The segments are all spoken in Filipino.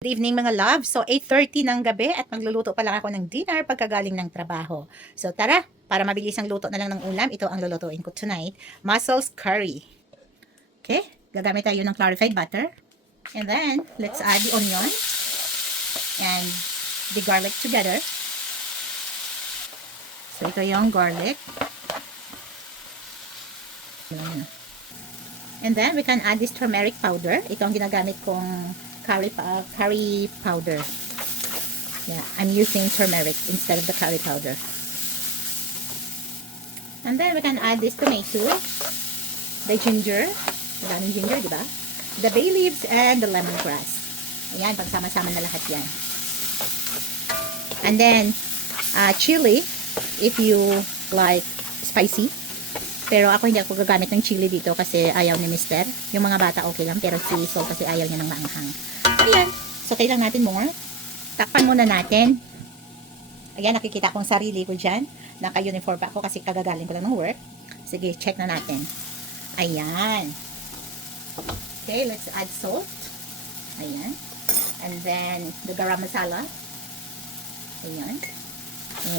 Good evening mga love. So 8:30 ng gabi at magluluto pa lang ako ng dinner pagkagaling ng trabaho. So tara, para mabilis ang luto na lang ng ulam, ito ang lulutuin ko tonight. Mussels curry. Okay, gagamit tayo ng clarified butter. And then, let's add the onion and the garlic together. So ito yung garlic. And then, we can add this turmeric powder. Ito ang ginagamit kong curry powder. Yeah, I'm using turmeric instead of the curry powder. And then we can add this tomato, the ginger, daming ginger, di ba? The bay leaves and the lemongrass. Ayan, pagsama-sama na lahat yan. And then chili, if you like spicy. Pero ako hindi ako gagamit ng chili dito kasi ayaw ni Mister. Yung mga bata okay lang, pero si Sol kasi ayaw niya ng maanghang. Ayan. So, kailangan natin more. Takpan muna natin. Ayan, nakikita kong sarili ko dyan. Naka-uniform pa ako kasi kagagaling ko lang ng work. Sige, check na natin. Ayan. Okay, let's add salt. Ayan. And then, the garam masala. Ayan.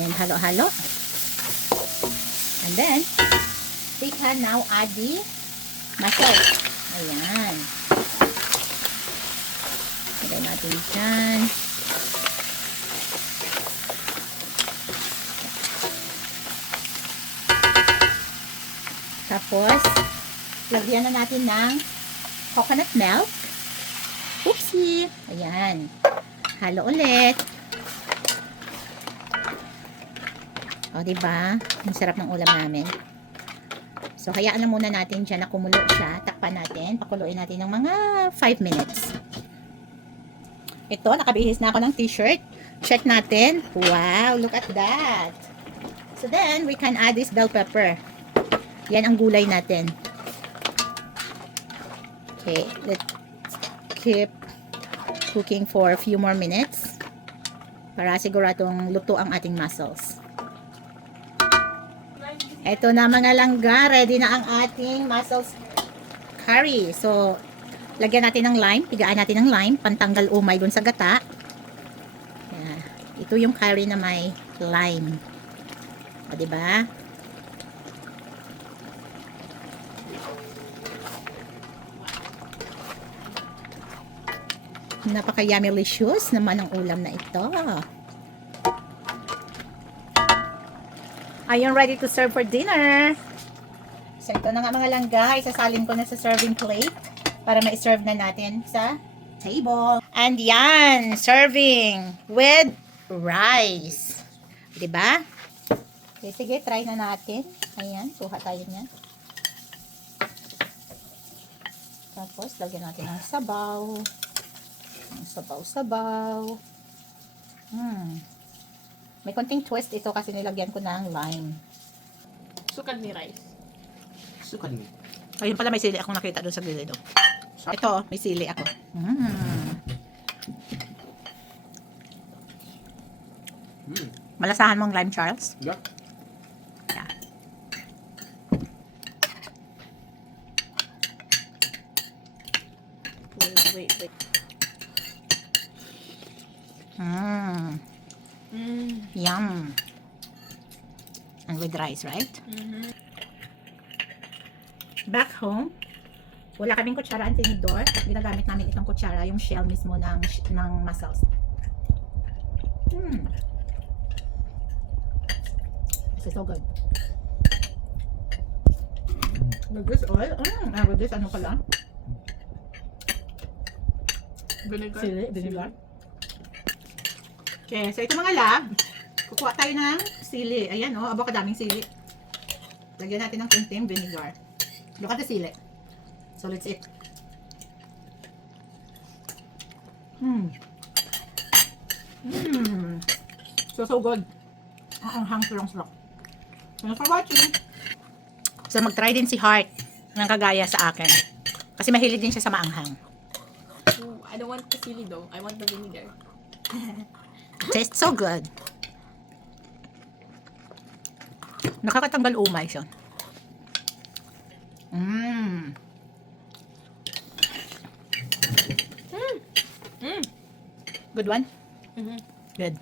And halo-halo. And then, we can now add the mussels. Ayan. Lagay natin dyan. Tapos, lagyan na natin ng coconut milk. Oopsie! Ayan. Halo ulit. O, diba? Ang sarap ng ulam namin. So, hayaan lang muna natin dyan na kumulo siya. Takpan natin. Pakuluin natin ng mga 5 minutes. Ito, nakabihis na ako ng t-shirt. Check natin. Wow, look at that. So, then, we can add this bell pepper. Yan ang gulay natin. Okay, let's keep cooking for a few more minutes para siguradong luto ang ating mussels. Ito na mga langga, ready na ang ating mussels curry. So, lagyan natin ng lime, pigaan natin ng lime, pantanggal umay dun sa gata. Yeah. Ito yung curry na may lime. O, diba? Napaka-yummy-licious naman ang ulam na ito. Are you ready to serve for dinner? So, ito na nga mga langga. Isasalin ko na sa serving plate para ma-serve na natin sa table. And yan, serving with rice. Diba? Okay, sige, try na natin. Ayan, kuha tayo niyan. Tapos, lagyan natin ng sabaw. Sabaw-sabaw. May konting twist ito kasi nilagyan ko ng lime. Sukan ni rice. Sukan mo. Ayun pala, may sili akong nakita doon sa gilid. Ito, may sili ako. Malasahan mong lime, Charles? Yeah. Yeah. Wait. Yum. And with rice, right? Back home, wala kaming kutsara at tinidor. Ginagamit namin itong kutsara, yung shell mismo ng mussels. This is so good. With this oil, with this ano pala? Vinegar. Vinegar. Okay, so ito mga lab, kukuha tayo ng sili. Ayan oh, abo kadaming sili. Lagyan natin ng kunting vinegar. Look at the sili. So let's eat. So good. Ang hang sarap. Thanks for watching. So mag-try din si Heart ng kagaya sa akin. Kasi mahilig din siya sa maanghang. Ooh, I don't want the chili though. I want the vinegar. Tastes so good. Nakakatanggal umay siya. Good one? Mm-hmm. Good.